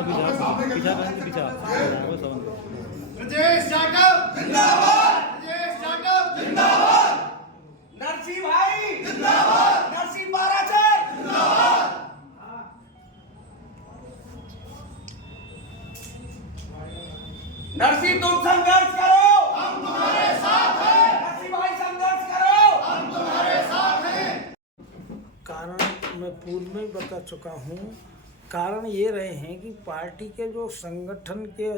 थोड़ा पीछा करेंगे पीछा ब्रजेश जाटव जिंदाबाद, ब्रजेश जाटव जिंदाबाद, नरसिंह भाई जिंदाबाद, नरसिंह महाराज जिंदाबाद। नरसिंह तुम संघर्ष करो, हम तुम्हारे साथ हैं, नरसिंह भाई संघर्ष करो, हम तुम्हारे साथ हैं। कारण मैं पूर्व में बता चुका हूँ। कारण ये रहे हैं कि पार्टी के जो संगठन के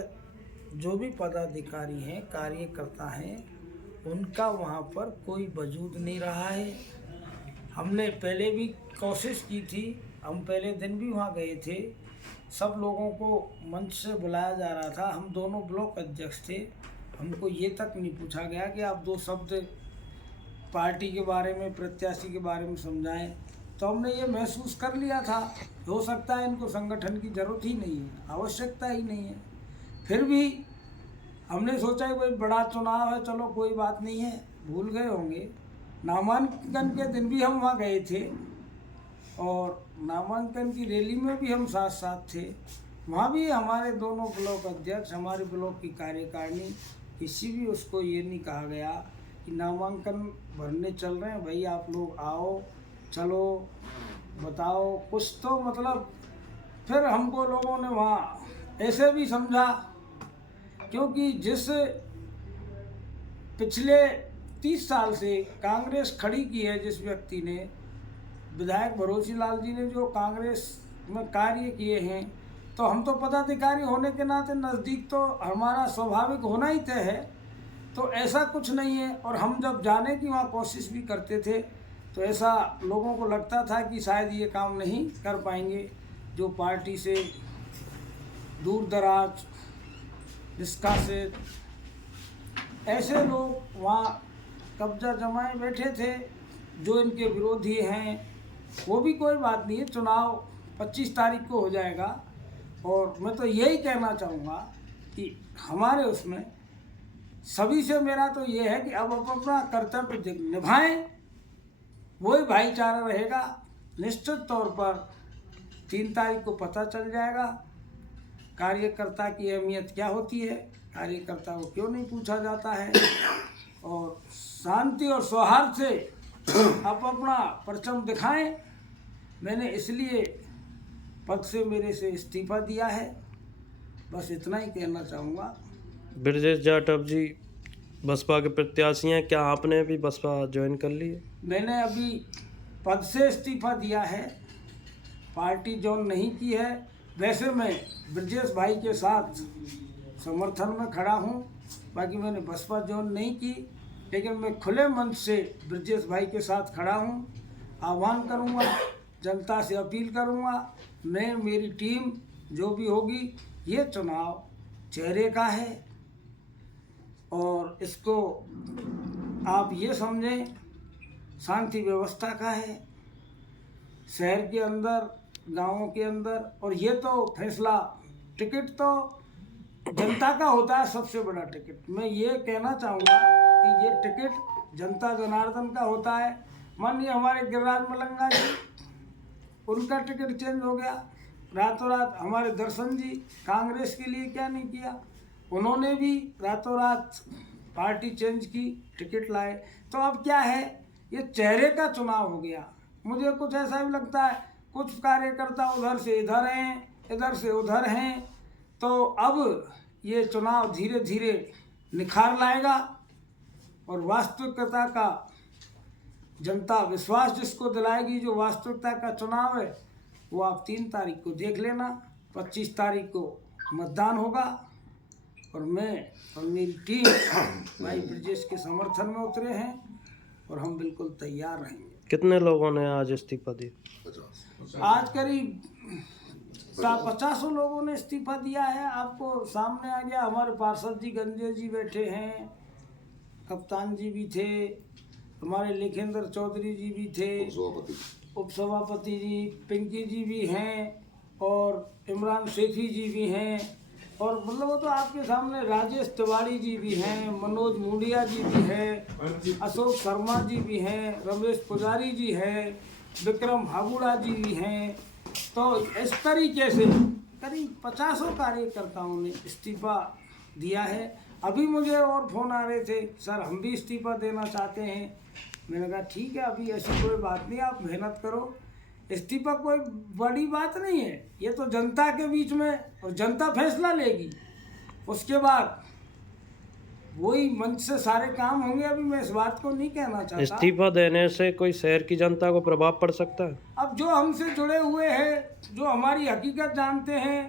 जो भी पदाधिकारी हैं, कार्यकर्ता हैं, उनका वहाँ पर कोई वजूद नहीं रहा है। हमने पहले भी कोशिश की थी, हम पहले दिन भी वहाँ गए थे, सब लोगों को मंच से बुलाया जा रहा था। हम दोनों ब्लॉक अध्यक्ष थे, हमको ये तक नहीं पूछा गया कि आप दो शब्द पार्टी के बारे में, प्रत्याशी के बारे में समझाएं। तो हमने ये महसूस कर लिया था, हो सकता है इनको संगठन की ज़रूरत ही नहीं है, आवश्यकता ही नहीं है। फिर भी हमने सोचा कि भाई बड़ा चुनाव है, चलो कोई बात नहीं है, भूल गए होंगे। नामांकन के दिन भी हम वहाँ गए थे और नामांकन की रैली में भी हम साथ साथ थे। वहाँ भी हमारे दोनों ब्लॉक अध्यक्ष, हमारे ब्लॉक की कार्यकारिणी, किसी भी उसको ये नहीं कहा गया कि नामांकन भरने चल रहे हैं, भाई आप लोग आओ, चलो बताओ कुछ तो मतलब। फिर हमको लोगों ने वहाँ ऐसे भी समझा, क्योंकि जिस पिछले 30 साल से कांग्रेस खड़ी की है, जिस व्यक्ति ने, विधायक भरोसी लाल जी ने जो कांग्रेस में कार्य किए हैं, तो हम तो पदाधिकारी होने के नाते नज़दीक तो हमारा स्वाभाविक होना ही तय है। तो ऐसा कुछ नहीं है। और हम जब जाने की वहाँ कोशिश भी करते थे तो ऐसा लोगों को लगता था कि शायद ये काम नहीं कर पाएंगे, जो पार्टी से दूर दराज, निष्कासित ऐसे लोग वहाँ कब्जा जमाए बैठे थे, जो इनके विरोधी हैं। वो भी कोई बात नहीं है, चुनाव 25 तारीख को हो जाएगा। और मैं तो यही कहना चाहूँगा कि हमारे उसमें सभी से मेरा तो ये है कि अब अपना कर्तव्य निभाएं, वही भाईचारा रहेगा। निश्चित तौर पर 3 तारीख को पता चल जाएगा कार्यकर्ता की अहमियत क्या होती है, कार्यकर्ता को क्यों नहीं पूछा जाता है। और शांति और सौहार्द से आप अपना परचम दिखाएं। मैंने इसलिए पद से मेरे से इस्तीफा दिया है, बस इतना ही कहना चाहूँगा। ब्रजेश जाटव जी बसपा के प्रत्याशी हैं, क्या आपने भी बसपा ज्वाइन कर ली है? मैंने अभी पद से इस्तीफा दिया है, पार्टी ज्वाइन नहीं की है। वैसे मैं ब्रजेश भाई के साथ समर्थन में खड़ा हूँ, बाकी मैंने बसपा ज्वाइन नहीं की, लेकिन मैं खुले मन से ब्रजेश भाई के साथ खड़ा हूँ। आह्वान करूँगा, जनता से अपील करूँगा, मैं, मेरी टीम जो भी होगी, ये चुनाव चेहरे का है और इसको आप ये समझें शांति व्यवस्था का है, शहर के अंदर, गाँवों के अंदर। और ये तो फैसला, टिकट तो जनता का होता है, सबसे बड़ा टिकट। मैं ये कहना चाहूँगा कि ये टिकट जनता जनार्दन का होता है। माननीय हमारे गिरिराज मलंगा जी, उनका टिकट चेंज हो गया रातों रात। हमारे दर्शन जी कांग्रेस के लिए क्या नहीं किया, उन्होंने भी रातों रात पार्टी चेंज की, टिकट लाए। तो अब क्या है, ये चेहरे का चुनाव हो गया। मुझे कुछ ऐसा भी लगता है, कुछ कार्यकर्ता उधर से इधर हैं, इधर से उधर हैं, तो अब ये चुनाव धीरे धीरे निखार लाएगा और वास्तविकता का जनता विश्वास जिसको दिलाएगी, जो वास्तविकता का चुनाव है, वो आप 3 तारीख को देख लेना। 25 तारीख को मतदान होगा और मैं और मेरी टीम भाई ब्रजेश के समर्थन में उतरे हैं और हम बिल्कुल तैयार रहेंगे। कितने लोगों ने आज इस्तीफा दिया? आज करीब 50 लोगों ने इस्तीफा दिया है। आपको सामने आ गया, हमारे पार्षद जी गंजे जी बैठे हैं, कप्तान जी भी थे, हमारे लेखेंद्र चौधरी जी भी थे, उपसभापति जी पिंकी जी भी हैं और इमरान सेठी जी भी हैं, और मतलब वो तो आपके सामने राजेश तिवारी जी भी हैं, मनोज मुंडिया जी भी हैं, अशोक शर्मा जी भी हैं, रमेश पुजारी जी हैं, विक्रम भागुड़ा जी भी हैं। तो इस तरीके से करीब 50 कार्यकर्ताओं ने इस्तीफा दिया है। अभी मुझे और फ़ोन आ रहे थे, सर हम भी इस्तीफा देना चाहते हैं। मैंने कहा ठीक है, अभी ऐसी कोई बात नहीं, आप मेहनत करो। इस्तीफा कोई बड़ी बात नहीं है, ये तो जनता के बीच में, और जनता फैसला लेगी, उसके बाद वही मंच से सारे काम होंगे। अभी मैं इस बात को नहीं कहना चाहता। इस्तीफा देने से कोई शहर की जनता को प्रभाव पड़ सकता है? अब जो हमसे जुड़े हुए हैं, जो हमारी हकीकत जानते हैं,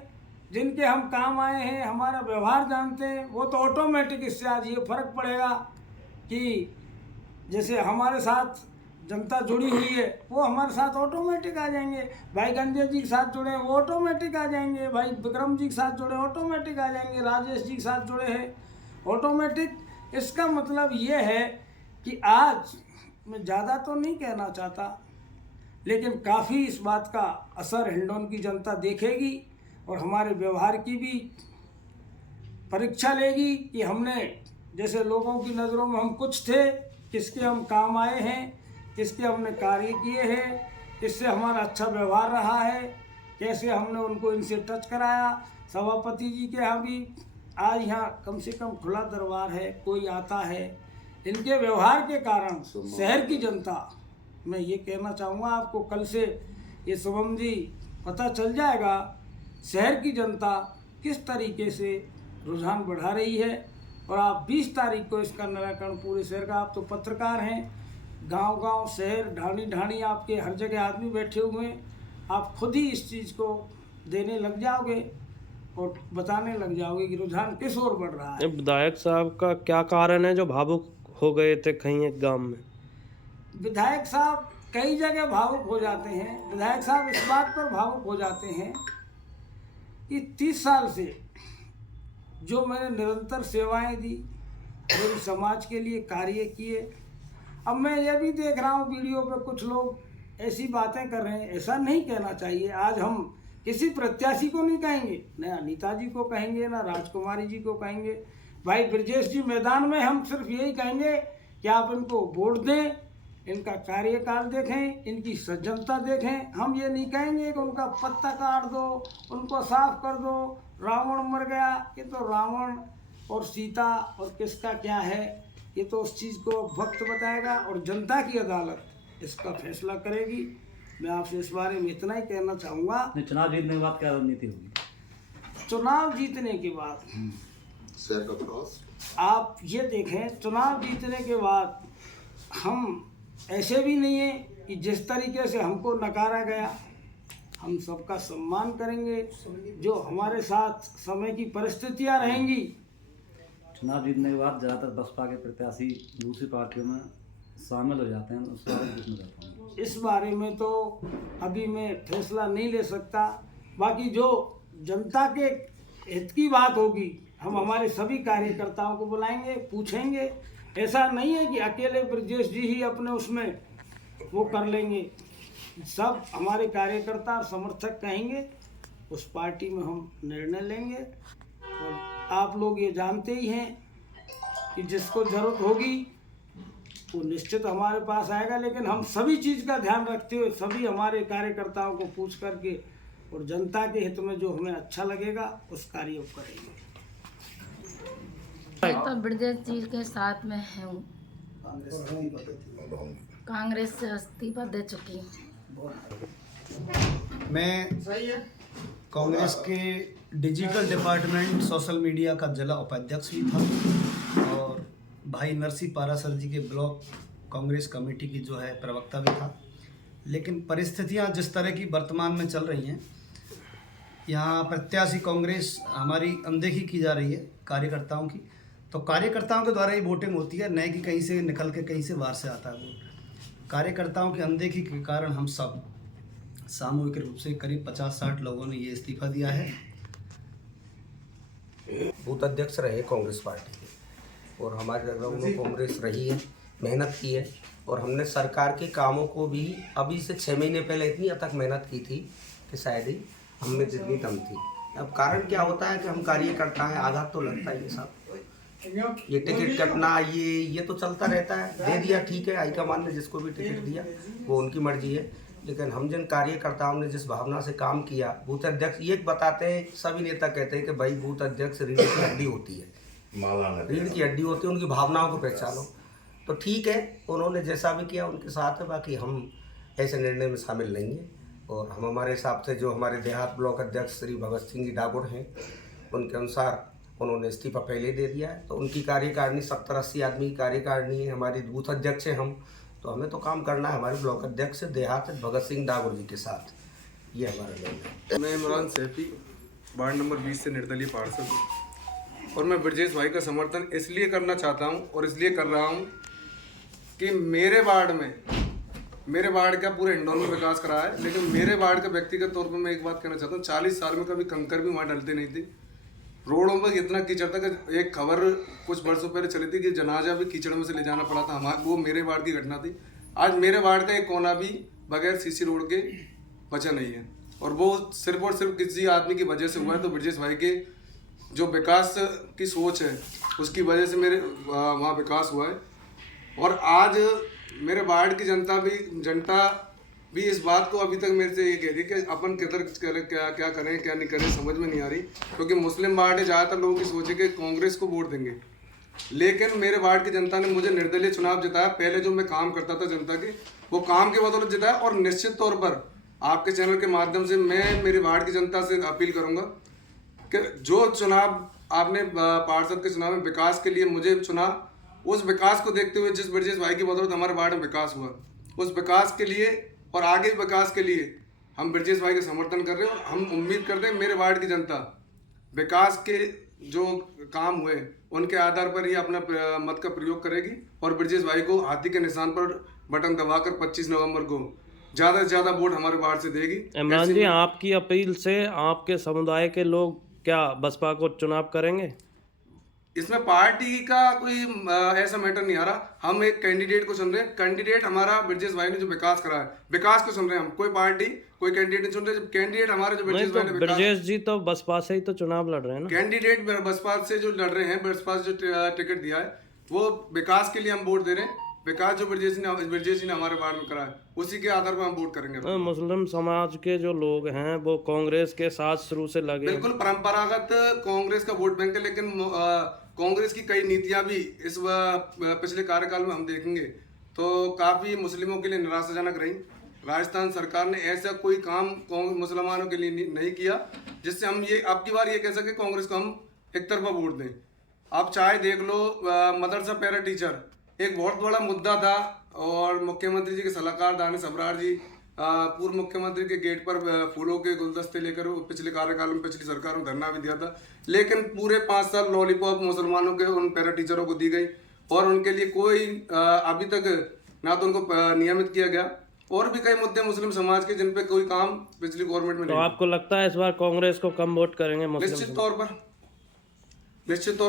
जिनके हम काम आए हैं, हमारा व्यवहार जानते हैं, वो तो ऑटोमेटिक इससे आज ये फर्क पड़ेगा कि जैसे हमारे साथ जनता जुड़ी हुई है, वो हमारे साथ ऑटोमेटिक आ जाएंगे। भाई गंजे जी के साथ जुड़े हैं, वो ऑटोमेटिक आ जाएंगे। भाई विक्रम जी के साथ जुड़े, ऑटोमेटिक आ जाएंगे। राजेश जी के साथ जुड़े हैं, ऑटोमेटिक। इसका मतलब ये है कि आज मैं ज़्यादा तो नहीं कहना चाहता, लेकिन काफ़ी इस बात का असर हिंडौन की जनता देखेगी और हमारे व्यवहार की भी परीक्षा लेगी कि हमने जैसे लोगों की नज़रों में हम कुछ थे, किसके हम काम आए हैं, किसके हमने कार्य किए हैं, किससे हमारा अच्छा व्यवहार रहा है, कैसे हमने उनको इनसे टच कराया। सभापति जी के यहाँ भी आज यहाँ कम से कम खुला दरबार है, कोई आता है। इनके व्यवहार के कारण शहर की जनता, मैं ये कहना चाहूँगा आपको, कल से ये शुभम जी पता चल जाएगा शहर की जनता किस तरीके से रुझान बढ़ा रही है। और आप 20 तारीख को इसका निराकरण पूरे शहर का, आप तो पत्रकार हैं, गांव-गांव, शहर, ढाणी आपके हर जगह आदमी बैठे हुए हैं, आप खुद ही इस चीज़ को देने लग जाओगे और बताने लग जाओगे कि रुझान किस ओर बढ़ रहा है। विधायक साहब का क्या कारण है जो भावुक हो गए थे कहीं एक गांव में? विधायक साहब कई जगह भावुक हो जाते हैं। विधायक साहब इस बात पर भावुक हो जाते हैं कि 30 साल से जो मैंने निरंतर सेवाएं दी, मेरे समाज के लिए कार्य किए, अब मैं ये भी देख रहा हूँ वीडियो पे कुछ लोग ऐसी बातें कर रहे हैं। ऐसा नहीं कहना चाहिए। आज हम किसी प्रत्याशी को नहीं कहेंगे, न अनीता जी को कहेंगे, न राजकुमारी जी को कहेंगे। भाई ब्रजेश जी मैदान में हम सिर्फ यही कहेंगे कि आप इनको वोट दें, इनका कार्यकाल देखें, इनकी सज्जनता देखें। हम ये नहीं कहेंगे कि उनका पत्ता काट दो, उनको साफ कर दो, रावण मर गया। ये तो रावण और सीता और किसका क्या है, ये तो उस चीज़ को वक्त बताएगा और जनता की अदालत इसका फैसला करेगी। मैं आपसे इस बारे में इतना ही कहना चाहूँगा। चुनाव जीतने के बाद क्या रणनीति होगी? चुनाव जीतने के बाद आप ये देखें, चुनाव जीतने के बाद हम ऐसे भी नहीं है कि जिस तरीके से हमको नकारा गया, हम सबका सम्मान करेंगे। जो हमारे साथ समय की परिस्थितियां रहेंगी। चुनाव जीतने के बाद ज़्यादातर बसपा के प्रत्याशी दूसरी पार्टियों में शामिल हो जाते हैं, उस बारे में पूछना चाहता हूँ। इस बारे में तो अभी मैं फैसला नहीं ले सकता। बाकी जो जनता के हित की बात होगी, हम हमारे सभी कार्यकर्ताओं को बुलाएंगे, पूछेंगे। ऐसा नहीं है कि अकेले ब्रजेश जी ही अपने उसमें वो कर लेंगे। सब हमारे कार्यकर्ता और समर्थक कहेंगे, उस पार्टी में हम निर्णय लेंगे। और आप लोग ये जानते ही हैं कि जिसको ज़रूरत होगी वो निश्चित हमारे पास आएगा। लेकिन हम सभी चीज़ का ध्यान रखते हुए सभी हमारे कार्यकर्ताओं को पूछ करके और जनता के हित में जो हमें अच्छा लगेगा उस कार्य को करेंगे। मैं तो ब्रजेश जी के साथ में हूँ। कांग्रेस से इस्तीफा दे चुकी हूँ। मैं कांग्रेस के डिजिटल डिपार्टमेंट सोशल मीडिया का जिला उपाध्यक्ष भी था और भाई नरसिंह पारासर जी के ब्लॉक कांग्रेस कमेटी की जो है प्रवक्ता भी था। लेकिन परिस्थितियां जिस तरह की वर्तमान में चल रही हैं, यहाँ प्रत्याशी कांग्रेस हमारी अनदेखी की जा रही है कार्यकर्ताओं की। तो कार्यकर्ताओं के द्वारा ही वोटिंग होती है, न कि कहीं से निकल के कहीं से बाहर से आता है वोट। कार्यकर्ताओं की अनदेखी के कारण हम सब सामूहिक रूप से करीब 50-60 लोगों ने ये इस्तीफा दिया है। बूथ अध्यक्ष रहे कांग्रेस पार्टी के और हमारे रंगों में कांग्रेस रही है, मेहनत की है और हमने सरकार के कामों को भी अभी से 6 महीने पहले इतनी हद तक मेहनत की थी कि शायद ही हम में जितनी दम थी। अब कारण क्या होता है कि हम कार्यकर्ता हैं, आघात तो लगता है। ये सब ये टिकट कटना ये तो चलता रहता है। दे दिया ठीक है, हाईकमान ने जिसको भी टिकट दिया वो उनकी मर्जी है। लेकिन हम जिन कार्यकर्ताओं ने जिस भावना से काम किया, बूथ अध्यक्ष ये बताते हैं, सभी नेता कहते हैं कि भाई बूथ अध्यक्ष रीढ़ की हड्डी होती है, रीढ़ की हड्डी होती है, उनकी भावनाओं को पहचानो। तो ठीक है, उन्होंने जैसा भी किया उनके साथ है, बाकी हम ऐसे निर्णय में शामिल नहीं हैं। और हम हमारे हिसाब से जो हमारे देहात ब्लॉक अध्यक्ष श्री भगत सिंह जी डागुर हैं, उनके अनुसार उन्होंने इस्तीफा पहले दे दिया है। तो उनकी कार्यकारिणी 70-80 आदमी की कार्यकारिणी है, हमारी बूथ अध्यक्ष हैं हम, तो हमें तो काम करना है हमारे ब्लॉक अध्यक्ष देहात भगत सिंह डागुर जी के साथ, ये हमारा निर्णय है। मैं इमरान सैफी वार्ड नंबर 20 से निर्दलीय पार्षद हूँ और मैं ब्रजेश भाई का समर्थन इसलिए करना चाहता हूँ और इसलिए कर रहा हूँ कि मेरे वार्ड का पूरे हिंडौन में विकास करा है, लेकिन मेरे वार्ड का व्यक्तिगत तौर पर मैं एक बात कहना चाहता हूँ, 40 साल में कभी कंकर भी वहाँ डलते नहीं थे। रोडों पर इतना कीचड़ था कि एक खबर कुछ वर्षों पहले चली थी कि जनाजा भी कीचड़ में से ले जाना पड़ा था, वो मेरे वार्ड की घटना थी। आज मेरे वार्ड का एक कोना भी बगैर सीसी रोड के बचा नहीं है, और वो सिर्फ और सिर्फ किसी आदमी की वजह से हुआ है। तो ब्रजेश भाई के जो विकास की सोच है उसकी वजह से मेरे वहाँ विकास हुआ है। और आज मेरे वार्ड की जनता भी इस बात को अभी तक मेरे से ये कह रही कि अपन किधर क्या करें क्या नहीं करें, समझ में नहीं आ रही, क्योंकि मुस्लिम वार्ड है, ज़्यादातर लोगों की सोच है कि कांग्रेस को वोट देंगे। लेकिन मेरे वार्ड की जनता ने मुझे निर्दलीय चुनाव जिताया। पहले जो मैं काम करता था जनता के, वो काम के बदौलत जिताया। और निश्चित तौर पर आपके चैनल के माध्यम से मैं मेरे वार्ड की जनता से अपील करूँगा कि जो चुनाव आपने पार्षद के चुनाव में विकास के लिए मुझे चुना, उस विकास को देखते हुए जिस ब्रजेश भाई की बदौलत हमारे वार्ड में विकास हुआ, उस विकास के लिए और आगे विकास के लिए हम ब्रजेश भाई का समर्थन कर रहे हैं। और हम उम्मीद करते हैं मेरे वार्ड की जनता विकास के जो काम हुए उनके आधार पर ही अपना मत का प्रयोग करेगी और ब्रजेश भाई को हाथी के निशान पर बटन दबाकर 25 नवंबर को ज़्यादा से ज़्यादा वोट हमारे वार्ड से देगी। इमरान जी, आपकी अपील से आपके समुदाय के लोग क्या बसपा को चुनाव करेंगे? इसमें पार्टी का कोई ऐसा मैटर नहीं आ रहा। हम एक कैंडिडेट को चुन रहे हैं। कैंडिडेट हमारा ब्रजेश भाई ने जो विकास करा है, विकास को चुन रहे हैं हम। कोई पार्टी कोई कैंडिडेट नहीं चुन रहे। जब कैंडिडेट हमारे जो ब्रजेश भाई ने ब्रजेश जी तो बसपा से ही तो चुनाव लड़ रहे हैं ना। कैंडिडेट बसपा से जो लड़ रहे हैं, बसपा से जो टिकट दिया है, वो विकास के लिए हम वोट दे रहे हैं। विकास जो ब्रजेश जी ने हमारे वार्ड में करा है, उसी के आधार पर हम वोट करेंगे। मुस्लिम समाज के जो लोग हैं वो कांग्रेस के साथ शुरू से लगे। बिल्कुल परंपरागत कांग्रेस का वोट बैंक है, लेकिन कांग्रेस की कई नीतियां भी इस पिछले कार्यकाल में हम देखेंगे तो काफ़ी मुस्लिमों के लिए निराशाजनक रही। राजस्थान सरकार ने ऐसा कोई काम मुसलमानों के लिए नहीं किया जिससे हम ये अब की बार ये कह सके कांग्रेस को हम एक तरफा वोट दें। आप चाहे देख लो, मदरसा पैरा टीचर एक बहुत बड़ा मुद्दा था और मुख्यमंत्री जी के सलाहकार दानिश अबरार जी पूर्व मुख्यमंत्री के गेट पर फूलों के गुलदस्ते लेकर पिछले कार्यकाल में पिछली सरकार में धरना भी दिया था, लेकिन पूरे 5 साल लॉलीपॉप मुसलमानों के उन पैरा टीचरों को दी गई और उनके लिए कोई अभी तक ना तो उनको नियमित किया गया। और भी कई मुद्दे मुस्लिम समाज के जिन पे कोई काम पिछली गवर्नमेंट में तो नहीं। आपको लगता है इस बार कांग्रेस को कम वोट करेंगे मुस्लिम? निश्चित तौर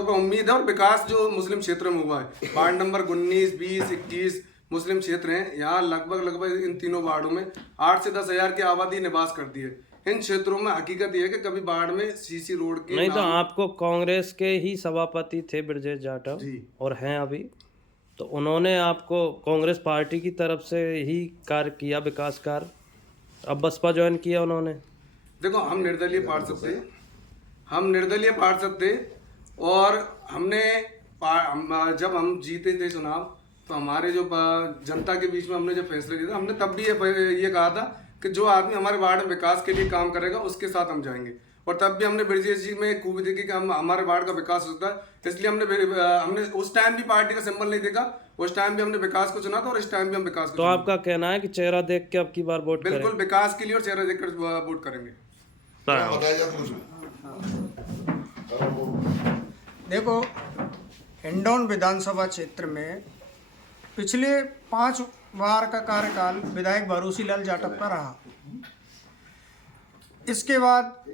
पर उम्मीद है। और विकास जो मुस्लिम क्षेत्र में हुआ है, वार्ड नंबर 19, 20, 21 मुस्लिम क्षेत्र हैं। यहाँ लगभग इन तीनों वार्डों में 8 से 10 हज़ार की आबादी निवास करती है। इन क्षेत्रों में हकीकत यह है कि कभी बाढ़ में सीसी रोड की नहीं, तो आपको कांग्रेस के ही सभापति थे ब्रजेश जाटव और हैं अभी, तो उन्होंने आपको कांग्रेस पार्टी की तरफ से ही कार्य किया, विकास कार्य। अब बसपा ज्वाइन किया उन्होंने। देखो, हम निर्दलीय पार्षद थे और हमने जब हम जीते थे चुनाव तो हमारे जो जनता के बीच में हमने जब फैसले किया था, हमने तब भी ये कहा था कि जो आदमी हमारे वार्ड में विकास के लिए काम करेगा उसके साथ हम जाएंगे। और तब भी हमने ब्रजेश जी में खूबी देखी कि हमारे वार्ड का विकास होता है, इसलिए हमने उस टाइम भी पार्टी का सिंबल नहीं देखा। उस टाइम भी हमने विकास को चुना था और इस टाइम भी हम विकास को। तो आपका कहना है कि चेहरा देख के अब की बार वोट करेंगे? बिल्कुल, विकास के लिए और चेहरा देखकर वोट करेंगे। देखो, हिंडौन विधानसभा क्षेत्र में पिछले 5 बार का कार्यकाल विधायक भरोसी लाल जाटव का रहा। इसके बाद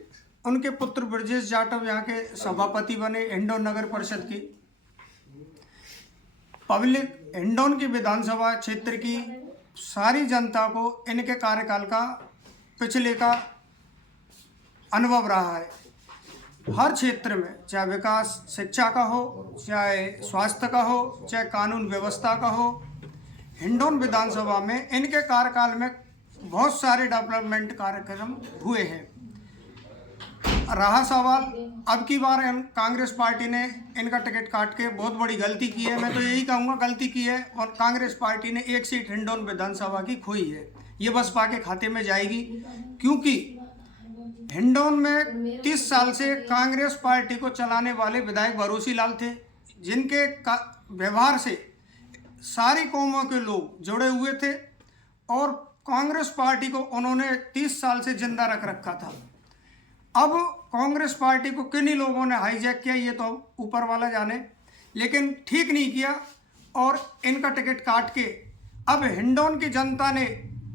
उनके पुत्र ब्रजेश जाटव यहाँ के सभापति बने हिंडौन नगर परिषद की। पब्लिक हिंडौन की विधानसभा क्षेत्र की सारी जनता को इनके कार्यकाल का पिछले का अनुभव रहा है। हर क्षेत्र में, चाहे विकास शिक्षा का हो, चाहे स्वास्थ्य का हो, चाहे कानून व्यवस्था का हो, हिंडौन विधानसभा में इनके कार्यकाल में बहुत सारे डेवलपमेंट कार्यक्रम हुए हैं। रहा सवाल अब की बार कांग्रेस पार्टी ने इनका टिकट काट के बहुत बड़ी गलती की है। मैं तो यही कहूँगा गलती की है, और कांग्रेस पार्टी ने एक सीट हिंडौन विधानसभा की खोई है। ये बसपा के खाते में जाएगी, क्योंकि हिंडौन में 30 साल से कांग्रेस पार्टी को चलाने वाले विधायक भरोसी लाल थे, जिनके व्यवहार से सारी कौमों के लोग जुड़े हुए थे, और कांग्रेस पार्टी को उन्होंने 30 साल से जिंदा रख रखा था। अब कांग्रेस पार्टी को किन्हीं लोगों ने हाईजैक किया, ये तो ऊपर वाला जाने, लेकिन ठीक नहीं किया और इनका टिकट काट के अब हिंडौन की जनता ने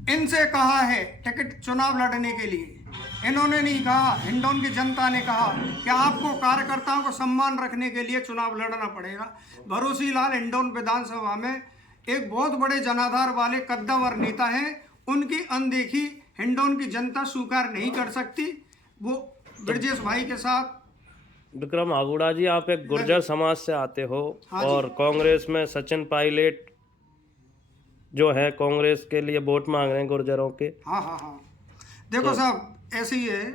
इनसे कहा है टिकट चुनाव लड़ने के लिए। इन्होंने नहीं कहा, हिंडौन की जनता ने कहा कि आपको कार्यकर्ताओं को सम्मान रखने के लिए चुनाव लड़ना पड़ेगा। भरोसी लाल हिंडौन विधानसभा में एक बहुत बड़े जनाधार वाले कद्दावर नेता हैं, उनकी अनदेखी हिंडौन की जनता स्वीकार नहीं कर सकती। वो ब्रजेश भाई के साथ विक्रम आगुड़ा जी, आप एक गुर्जर समाज से आते हो, हाँ और कांग्रेस में सचिन पायलट जो है कांग्रेस के लिए वोट मांग रहे हैं गुर्जरों के। हाँ देखो साहब, ऐसे ही है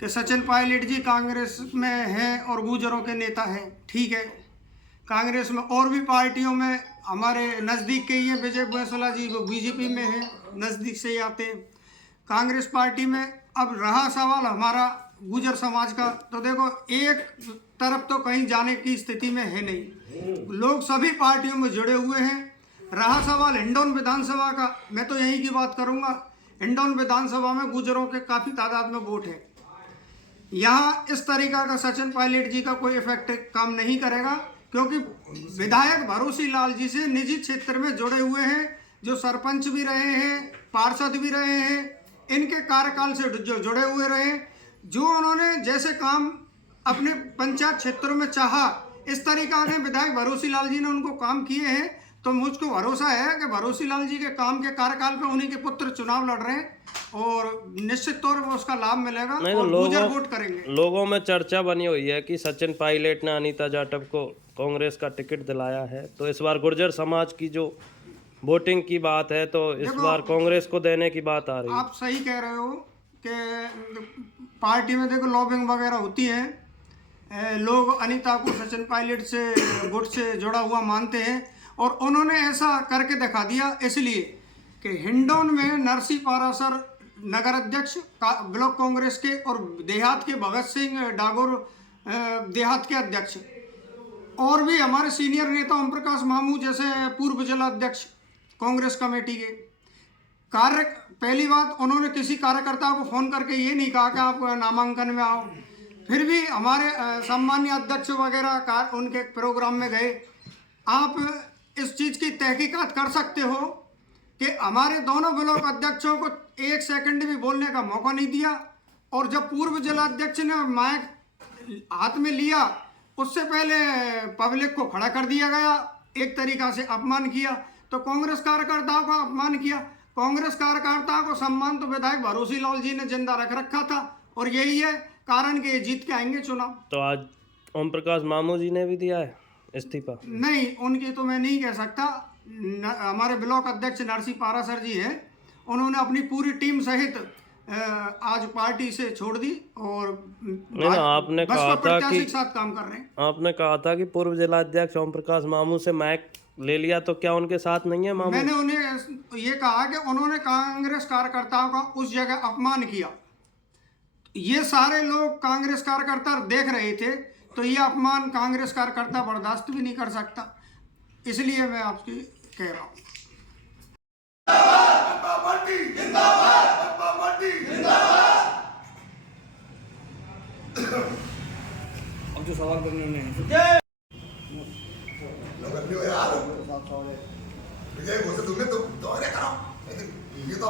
कि सचिन पायलट जी कांग्रेस में हैं और गुर्जरों के नेता हैं, ठीक है। कांग्रेस में और भी पार्टियों में हमारे नज़दीक के ही हैं, विजय बैसला जी वो बीजेपी में हैं, नज़दीक से ही आते हैं कांग्रेस पार्टी में। अब रहा सवाल हमारा गुर्जर समाज का, तो देखो एक तरफ तो कहीं जाने की स्थिति में है नहीं, लोग सभी पार्टियों में जुड़े हुए हैं। रहा सवाल हिंडौन विधानसभा का, मैं तो यही की बात करूंगा, हिंडौन विधानसभा में गुर्जरों के काफ़ी तादाद में वोट है। यहाँ इस तरीका का सचिन पायलट जी का कोई इफेक्ट काम नहीं करेगा, क्योंकि विधायक भरोसी लाल जी से निजी क्षेत्र में जुड़े हुए हैं, जो सरपंच भी रहे हैं, पार्षद भी रहे हैं, इनके कार्यकाल से जो जुड़े हुए रहे, जो उन्होंने जैसे काम अपने पंचायत क्षेत्रों में चाहा, इस तरीका के विधायक भरोसी लाल जी ने उनको काम किए हैं। तो मुझको भरोसा है कि भरोसी लाल जी के काम के कार्यकाल पे उन्हीं के पुत्र चुनाव लड़ रहे हैं, और निश्चित तौर पर उसका लाभ मिलेगा और गुर्जर वोट करेंगे। लोगों में चर्चा बनी हुई है कि सचिन पायलट ने अनीता जाटव को कांग्रेस का टिकट दिलाया है, तो इस बार गुर्जर समाज की जो वोटिंग की बात है, तो इस बार कांग्रेस को देने की बात आ रही है। आप सही कह रहे हो कि पार्टी में देखो लॉबिंग वगैरह होती है, लोग अनीता को सचिन पायलट से गुट से जुड़ा हुआ मानते हैं, और उन्होंने ऐसा करके दिखा दिया, इसलिए कि हिंडौन में नरसी पारासर नगर अध्यक्ष ब्लॉक कांग्रेस के, और देहात के भगत सिंह डागोर देहात के अध्यक्ष, और भी हमारे सीनियर नेता ओम प्रकाश मामू जैसे पूर्व जिला अध्यक्ष कांग्रेस कमेटी के कार्य। पहली बात, उन्होंने किसी कार्यकर्ता को फ़ोन करके ये नहीं कहा कि आप नामांकन में आओ, फिर भी हमारे सम्मानीय अध्यक्ष वगैरह उनके प्रोग्राम में गए। आप इस चीज़ की तहकीकात कर सकते हो कि हमारे दोनों ब्लॉक अध्यक्षों को 1 सेकंड भी बोलने का मौका नहीं दिया, और जब पूर्व जिला अध्यक्ष ने माइक हाथ में लिया, उससे पहले पब्लिक को खड़ा कर दिया गया, एक तरीका से अपमान किया। तो कांग्रेस कार्यकर्ताओं का अपमान किया। कांग्रेस कार्यकर्ताओं को सम्मान तो विधायक भरोसी लाल जी ने जिंदा रख रखा था, और यही है कारण कि ये जीत के आएंगे चुनाव। तो आज ओम प्रकाश मामू जी ने भी दिया है इस्तीफा? नहीं, उनकी तो मैं नहीं कह सकता। हमारे ब्लॉक अध्यक्ष नरसी पारासर जी हैं, उन्होंने अपनी पूरी टीम सहित आज पार्टी से छोड़ दी, और आपने कहा था कि साथ काम कर रहे हैं। आपने कहा था कि पूर्व जिला अध्यक्ष ओम प्रकाश मामू से माइक ले लिया, तो क्या उनके साथ नहीं है मामू? मैंने उन्हें ये कहा कि उन्होंने कांग्रेस कार्यकर्ताओं का उस जगह अपमान किया। ये सारे लोग कांग्रेस कार्यकर्ता देख रहे थे, तो ये अपमान कांग्रेस कार्यकर्ता बर्दाश्त भी नहीं कर सकता, इसलिए मैं आपकी कह रहा हूँ। अब जो सवाल करने में विजय घोष तुमने तो दौरे करो ये तो